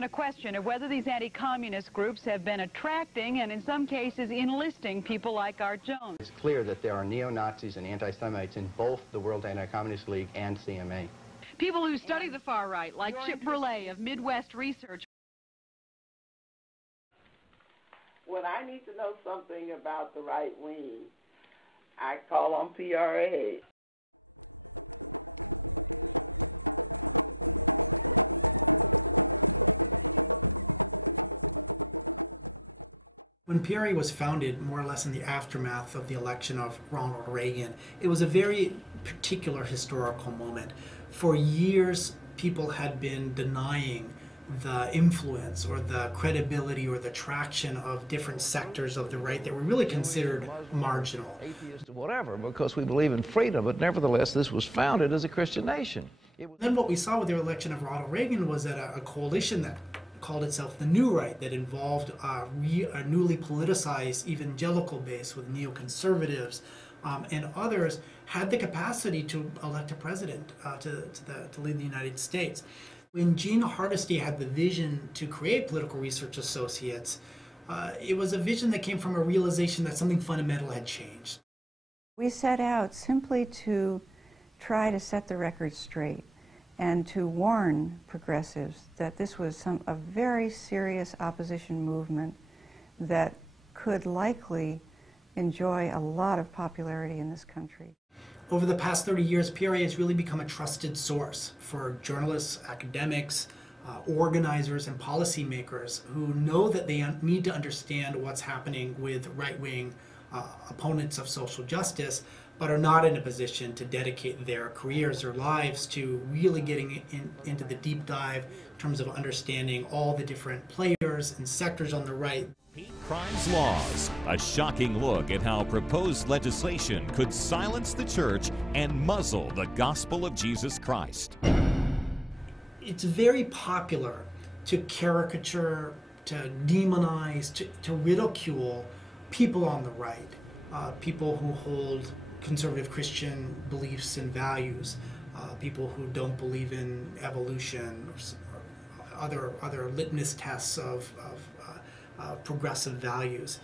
A question of whether these anti-communist groups have been attracting and in some cases enlisting people like Art Jones. It's clear that there are neo-Nazis and anti-Semites in both the World Anti-Communist League and CMA. People who study the far right, like Chip Burley of Midwest Research. When I need to know something about the right wing, I call on PRA. When PRA was founded, more or less in the aftermath of the election of Ronald Reagan, it was a very particular historical moment. For years, people had been denying the influence or the credibility or the traction of different sectors of the right that were really considered marginal. Atheist or whatever, because we believe in freedom, but nevertheless this was founded as a Christian nation. Then what we saw with the election of Ronald Reagan was that a coalition that called itself the New Right, that involved a newly politicized evangelical base with neoconservatives and others, had the capacity to elect a president to lead the United States. When Gene Hardesty had the vision to create Political Research Associates, it was a vision that came from a realization that something fundamental had changed. We set out simply to try to set the record straight and to warn progressives that this was a very serious opposition movement that could likely enjoy a lot of popularity in this country. Over the past 30 years, PRA has really become a trusted source for journalists, academics, organizers, and policymakers who know that they need to understand what's happening with right-wing opponents of social justice, but are not in a position to dedicate their careers or lives to really getting into the deep dive in terms of understanding all the different players and sectors on the right. Hate Crimes Laws, a shocking look at how proposed legislation could silence the church and muzzle the gospel of Jesus Christ. It's very popular to caricature, to demonize, to ridicule people on the right, people who hold conservative Christian beliefs and values, people who don't believe in evolution or other litmus tests of progressive values.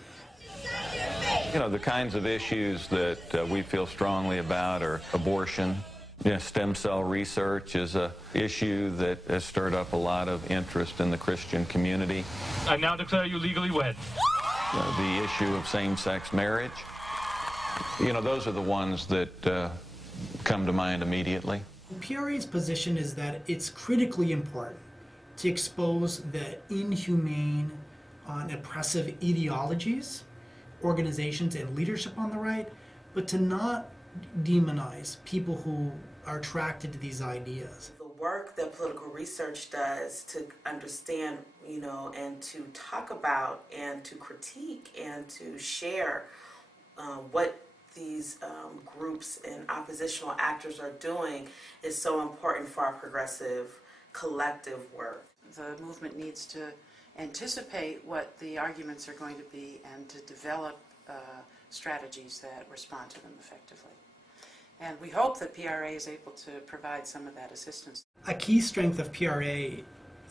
You know, the kinds of issues that we feel strongly about are abortion. Stem cell research is an issue that has stirred up a lot of interest in the Christian community. I now declare you legally wed. The issue of same-sex marriage. You know, those are the ones that come to mind immediately. PRA's position is that it's critically important to expose the inhumane and oppressive ideologies, organizations, and leadership on the right, but to not demonize people who are attracted to these ideas. The work that political research does to understand, and to talk about and to critique and to share what these groups and oppositional actors are doing is so important for our progressive collective work. The movement needs to anticipate what the arguments are going to be and to develop strategies that respond to them effectively. And we hope that PRA is able to provide some of that assistance. A key strength of PRA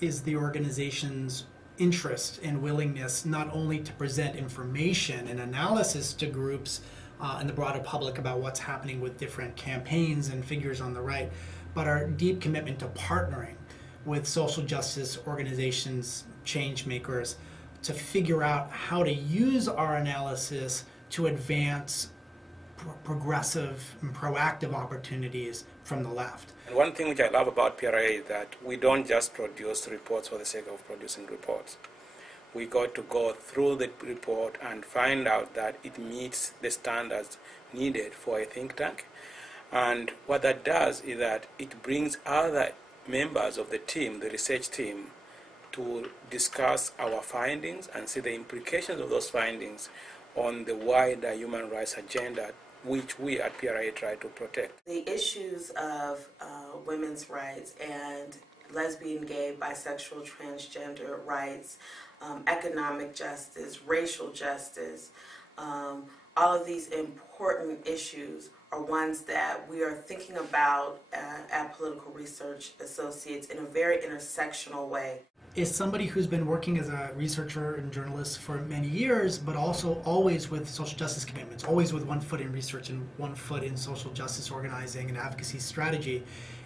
is the organization's interest and willingness not only to present information and analysis to groups and the broader public about what's happening with different campaigns and figures on the right, but our deep commitment to partnering with social justice organizations, change makers, to figure out how to use our analysis to advance progressive and proactive opportunities from the left. And one thing which I love about PRA is that we don't just produce reports for the sake of producing reports. We got to go through the report and find out that it meets the standards needed for a think tank. And what that does is that it brings other members of the team, the research team, to discuss our findings and see the implications of those findings on the wider human rights agenda which we at PRA try to protect. The issues of women's rights and lesbian, gay, bisexual, transgender rights, economic justice, racial justice, all of these important issues are ones that we are thinking about at Political Research Associates in a very intersectional way. is somebody who's been working as a researcher and journalist for many years, but also always with social justice commitments, always with one foot in research and one foot in social justice organizing and advocacy strategy.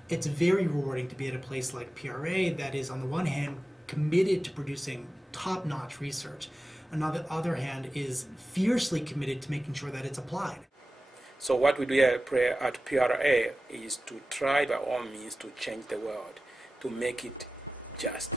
It's very rewarding to be at a place like PRA that is, on the one hand, committed to producing top-notch research, and on the other hand is fiercely committed to making sure that it's applied. So what we do at PRA is to try by all means to change the world, to make it just.